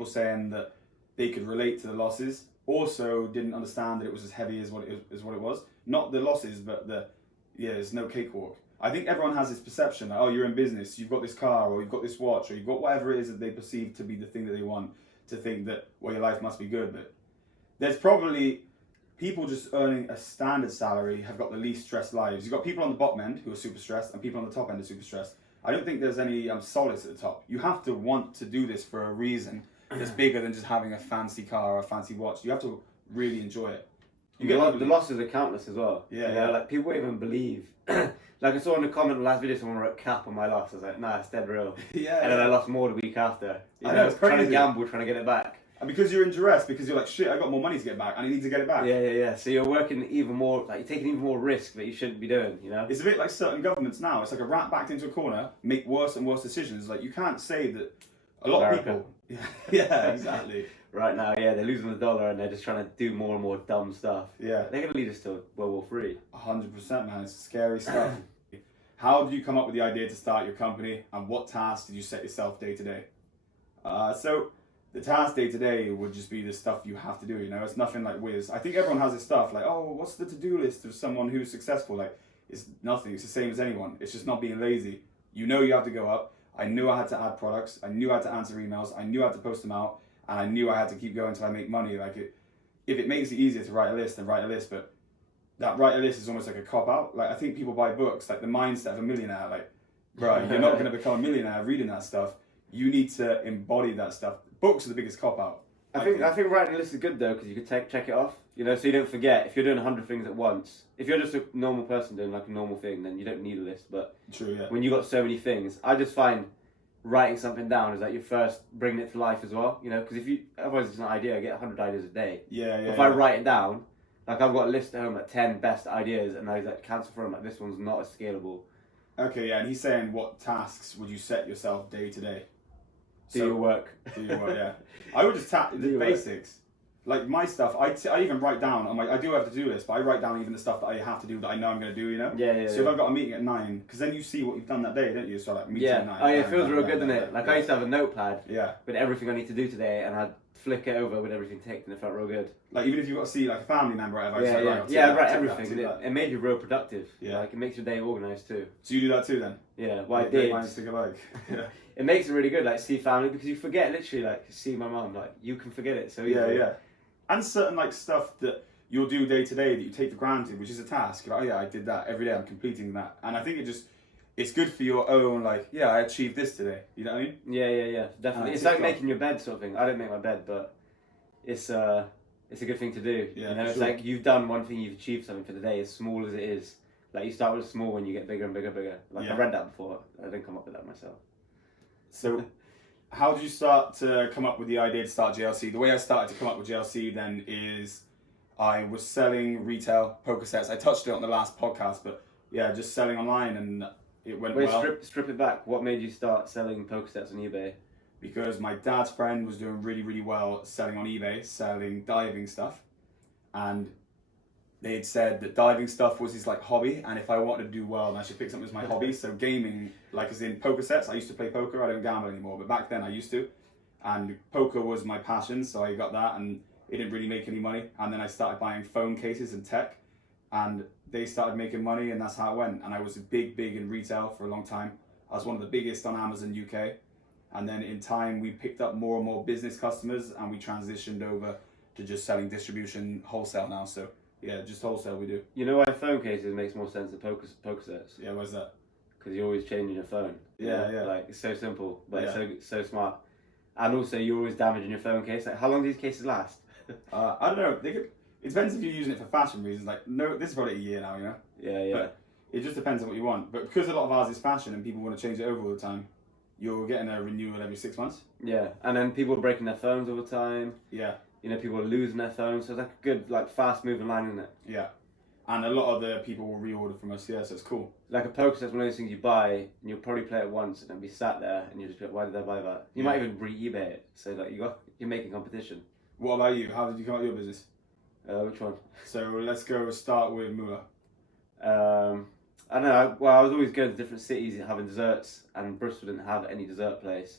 people saying that they could relate to the losses. Also, didn't understand that it was as heavy as what it was. Not the losses, but there's no cakewalk. I think everyone has this perception that, oh, you're in business, you've got this car, or you've got this watch, or you've got whatever it is that they perceive to be the thing that they want, to think that, well, your life must be good. But there's probably people just earning a standard salary have got the least stressed lives. You've got people on the bottom end who are super stressed, and people on the top end are super stressed. I don't think there's any solace at the top. You have to want to do this for a reason that's bigger than just having a fancy car or a fancy watch. You have to really enjoy it. The losses are countless as well. Yeah. Like people won't even believe. Like I saw in the comment on the last video, someone wrote cap on my loss. I was like, nah, it's dead real. Yeah. And then I lost more the week after. I know, it's crazy. Trying to gamble, trying to get it back. And because you're in duress, because you're like, shit, I got more money to get back, and I need to get it back. Yeah. So you're working even more, like you're taking even more risk that you shouldn't be doing, you know? It's a bit like certain governments now. It's like a rat backed into a corner, make worse and worse decisions. Like, you can't say that a lot of people... Yeah, exactly. Right now, they're losing the dollar and they're just trying to do more and more dumb stuff. Yeah. They're going to lead us to World War III. 100%, man. It's scary stuff. How did you come up with the idea to start your company, and what tasks did you set yourself day to day? So the task day to day would just be the stuff you have to do, you know? It's nothing like whiz. I think everyone has this stuff, like, oh, what's the to-do list of someone who's successful? Like, it's nothing. It's the same as anyone. It's just not being lazy. You know you have to go up. I knew I had to add products. I knew I had to answer emails. I knew I had to post them out. And I knew I had to keep going until I make money. Like, if it makes it easier to write a list, then write a list. But that write a list is almost like a cop-out. Like, I think people buy books, like The Mindset of a Millionaire. Like, bro, you're not going to become a millionaire reading that stuff. You need to embody that stuff. Books are the biggest cop-out. I think writing a list is good though, because you can check it off, you know, so you don't forget. If you're doing 100 things at once, if you're just a normal person doing like a normal thing, then you don't need a list. But true, yeah. When you got so many things, I just find writing something down is like you're first bringing it to life as well, you know, because otherwise it's an idea. I get 100 ideas a day. Yeah. If I write it down, like I've got a list at home at 10 best ideas, and I like cancel for them. Like, this one's not as scalable. Okay, yeah, and he's saying, what tasks would you set yourself day to day? Do your work, yeah. I would just tap the basics. Like my stuff, I even write down. I do have to do this, but I write down even the stuff that I have to do that I know I'm going to do. You know. Yeah. So if I've got a meeting at 9, because then you see what you've done that day, don't you? So like meeting at 9. Oh yeah, it feels real good, doesn't it? Like I used to have a notepad. Yeah. With everything I need to do today, and I'd flick it over with everything ticked, and it felt real good. Like even if you've got to see like a family member, or whatever. I'd write everything. It made you real productive. Yeah. Like it makes your day organised too. So you do that too then? Yeah. Well, I did. Mine's stick alike. Yeah. It makes it really good, like see family, because you forget literally, like see my mum, like you can forget it so easily. Yeah. And certain like stuff that you'll do day to day that you take for granted, which is a task. You're like, oh yeah, I did that every day. I'm completing that, and I think it's good for your own, like, yeah, I achieved this today. You know what I mean? Yeah, definitely. It's like making your bed sort of thing. I don't make my bed, but it's a good thing to do. Yeah, you know, it's sure. like you've done one thing, you've achieved something for the day, as small as it is. Like you start with small and you get bigger and bigger. Like I read that before. I didn't come up with that myself. So, how did you start to come up with the idea to start JLC? The way I started to come up with JLC then is I was selling retail poker sets. I touched it on the last podcast, but yeah, just selling online, and it went well. Strip it back. What made you start selling poker sets on eBay? Because my dad's friend was doing really, really well selling on eBay, selling diving stuff, and they had said that diving stuff was his like hobby, and if I wanted to do well, then I should pick something as my hobby. So gaming, like as in poker sets, I used to play poker. I don't gamble anymore, but back then I used to, and poker was my passion. So I got that, and it didn't really make any money. And then I started buying phone cases and tech, and they started making money, and that's how it went. And I was big in retail for a long time. I was one of the biggest on Amazon UK, and then in time we picked up more and more business customers, and we transitioned over to just selling distribution wholesale now. So. Yeah, just wholesale we do. You know why phone cases makes more sense than poker sets? Yeah, why's that? Because you're always changing your phone. Yeah. Like it's so simple, but it's so smart. And also you're always damaging your phone case. Like how long do these cases last? I don't know. It depends if you're using it for fashion reasons. Like no, this is probably a year now, you know. Yeah. But it just depends on what you want. But because a lot of ours is fashion and people want to change it over all the time, you're getting a renewal every 6 months. Yeah, and then people are breaking their phones all the time. Yeah. You know, people are losing their phones, so it's like a good, like, fast-moving line, isn't it? Yeah. And a lot of the people will reorder from us, so it's cool. Like a poker set's one of those things you buy, and you'll probably play it once, and then be sat there, and you'll just be like, why did I buy that? You might even re-eBay it, so like you're making competition. What about you? How did you come up with your business? Which one? So let's go start with Moolah. I don't know, I was always going to different cities and having desserts, and Bristol didn't have any dessert place.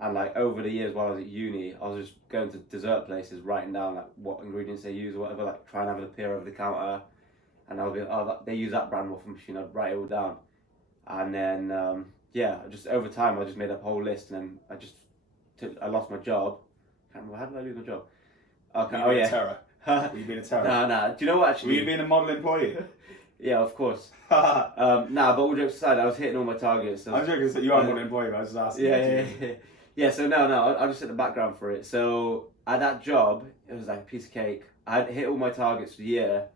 And like over the years while I was at uni, I was just going to dessert places, writing down like what ingredients they use or whatever, like trying to have it appear over the counter. And I'll be, oh, they use that brand waffle machine. I'd write it all down. And then, yeah, just over time, I just made up a whole list. And then I lost my job. Can't remember, how did I lose my job? Okay, Were you being a terror? Were you being a terror? No. Do you know what actually? Were you being a model employee? Yeah, of course. But all jokes aside, I was hitting all my targets. I'm joking, so you are a model employee, but I was just asking. Yeah, so I'll just set the background for it. So at that job, it was like a piece of cake. I had hit all my targets for the year,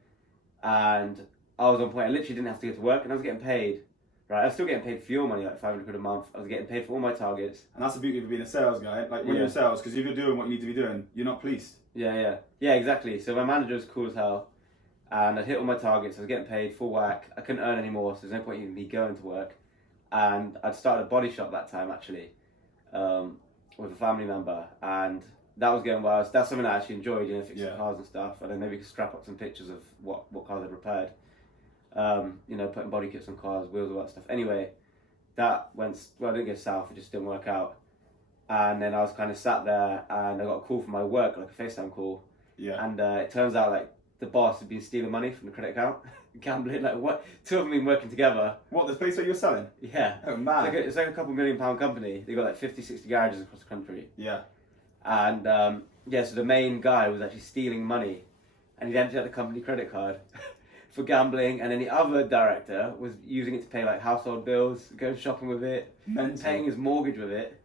and I was on point. I literally didn't have to go to work, and I was getting paid. Right, I was still getting paid fuel money, like 500 quid a month. I was getting paid for all my targets. And that's the beauty of being a sales guy. Like when you're in sales, because if you're doing what you need to be doing, you're not policed. Yeah, exactly. So my manager was cool as hell, and I'd hit all my targets. I was getting paid full whack. I couldn't earn any more, so there's no point in me going to work. And I'd started a body shop that time actually, with a family member, and that was going well. That's something I actually enjoyed, fixing cars and stuff. And then maybe we could scrap up some pictures of what cars I'd repaired. Putting body kits on cars, wheels, all that stuff. Anyway, that went, well, it didn't go south, it just didn't work out. And then I was kind of sat there and I got a call from my work, like a FaceTime call. Yeah. And it turns out like the boss had been stealing money from the credit account, gambling, like what? Two of them been working together. What, the place where you're selling? Yeah. Oh man. It's like a couple £1 million company. They got like 50, 60 garages across the country. Yeah. And so the main guy was actually stealing money and he'd emptied out the company credit card. For gambling, and then the other director was using it to pay like household bills, going shopping with it, paying his mortgage with it.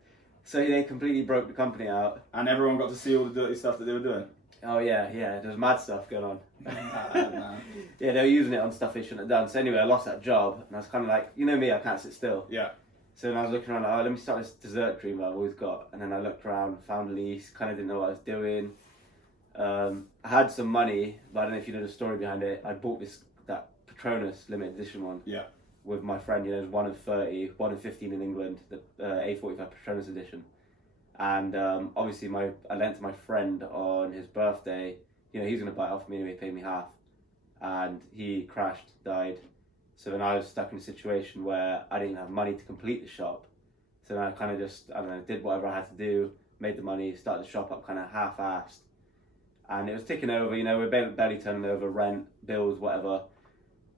So they completely broke the company out. And everyone got to see all the dirty stuff that they were doing. Oh yeah, there was mad stuff going on. Yeah, they were using it on stuff they shouldn't have done. So anyway, I lost that job, and I was kind of like, you know me, I can't sit still. Yeah. So then I was looking around, like, oh, let me start this dessert dream I've always got. And then I looked around, found a lease, kind of didn't know what I was doing. I had some money, but I don't know if you know the story behind it. I bought that Patronus limited edition one. Yeah. With my friend, it was 1 of 30, 1 of 15 in England, the A45 Patronus edition. And obviously, I lent to my friend on his birthday. He was going to buy it off me anyway, pay me half. And he crashed, died. So then I was stuck in a situation where I didn't have money to complete the shop. So then I kind of just, did whatever I had to do, made the money, started the shop up kind of half-assed. And it was ticking over, we're barely turning over, rent, bills, whatever.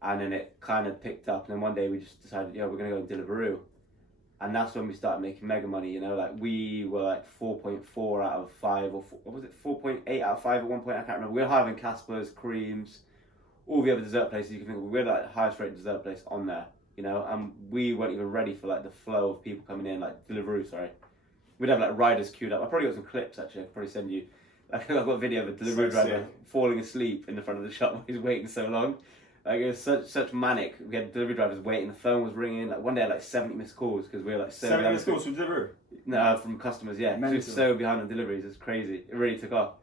And then it kind of picked up. And then one day we just decided, we're going to go on Deliveroo. And that's when we started making mega money, like we were like 4.4 out of 5, or what was it, 4.8 out of 5 at one point, I can't remember. We were having Casper's, Creams, all the other dessert places you can think of. We were like the highest rated dessert place on there, and we weren't even ready for like the flow of people coming in, like Deliveroo, sorry. We'd have like riders queued up. I probably got some clips actually, I could probably send you. I've got a video of a delivery driver falling asleep in the front of the shop while he's waiting so long. Like it was such manic. We had delivery drivers waiting. The phone was ringing. Like one day, I had like 70 missed calls because we were like so 70 missed calls from Deliveroo? No, from customers. Yeah, we were so behind on deliveries. It's crazy. It really took off.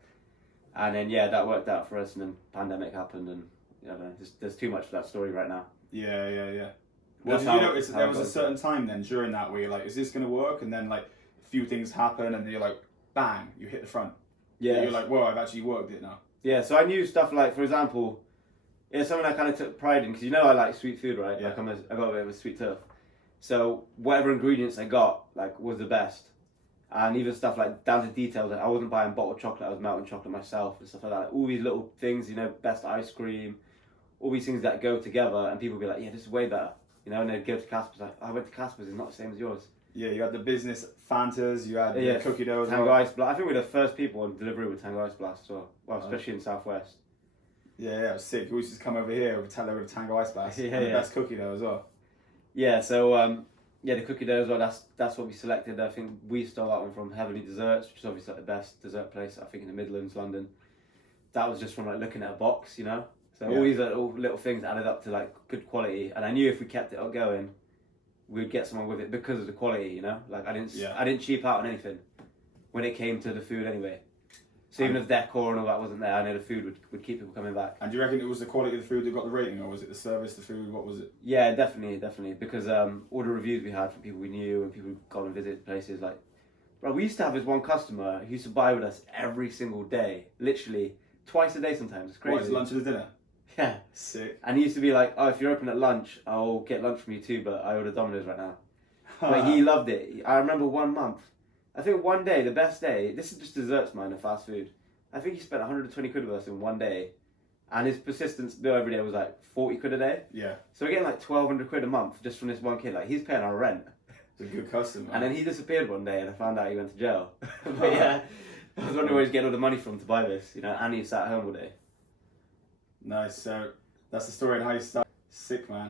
And then that worked out for us. And then pandemic happened, and I don't know. There's too much for that story right now. Yeah. Well, did you notice there was a certain time then during that where you're like, is this going to work? And then like a few things happen, and then you're like, bang, you hit the front. Yeah. You're like, whoa, I've actually worked it now. Yeah. So I knew stuff like, for example. Yeah, something I kind of took pride in, because I like sweet food, right? Yeah. Like I got a bit of a sweet tooth. So whatever ingredients I got, like, was the best. And even stuff like down to details, like I wasn't buying bottled chocolate, I was melting chocolate myself and stuff like that. Like, all these little things, best ice cream, all these things that go together, and people be like, yeah, this is way better. And they'd go to Casper's, like, I went to Casper's, it's not the same as yours. Yeah, you had the business Fantas, you had the cookie dough as well. Tango Ice Blast. I think we were the first people on delivery with Tango Ice Blast as well. Well, especially in Southwest. Yeah, it was sick. We used to come over here with Tango Ice Blast. And the best cookie dough as well. Yeah, so the cookie dough as well, that's what we selected. I think we stole that one from Heavenly Desserts, which is obviously like the best dessert place, I think, in the Midlands, London. That was just from like looking at a box, So all these little things added up to like good quality, and I knew if we kept it going, we'd get someone with it because of the quality, Like I didn't cheap out on anything when it came to the food anyway. So even if decor and all that wasn't there, I know the food would keep people coming back. And do you reckon it was the quality of the food that got the rating, or was it the service, the food, what was it? Yeah, definitely, because all the reviews we had from people we knew and people who'd gone and visited places, like, bro, we used to have this one customer who used to buy with us every single day, literally, twice a day sometimes, it's crazy. What, is it lunch or dinner? Yeah. Sick. And he used to be like, oh, if you're open at lunch, I'll get lunch from you too, but I order Domino's right now. But he loved it. I remember one month, I think one day, the best day, this is just desserts, man, and fast food. I think he spent 120 quid with us in one day, and his persistence bill every day was like 40 quid a day. Yeah. So we're getting like 1,200 quid a month just from this one kid. Like, he's paying our rent. It's a good customer. And then he disappeared one day, and I found out he went to jail. But yeah, I was wondering where he's getting all the money from to buy this, you know, and he sat at home all day. Nice. So that's the story on how you start. Sick, man.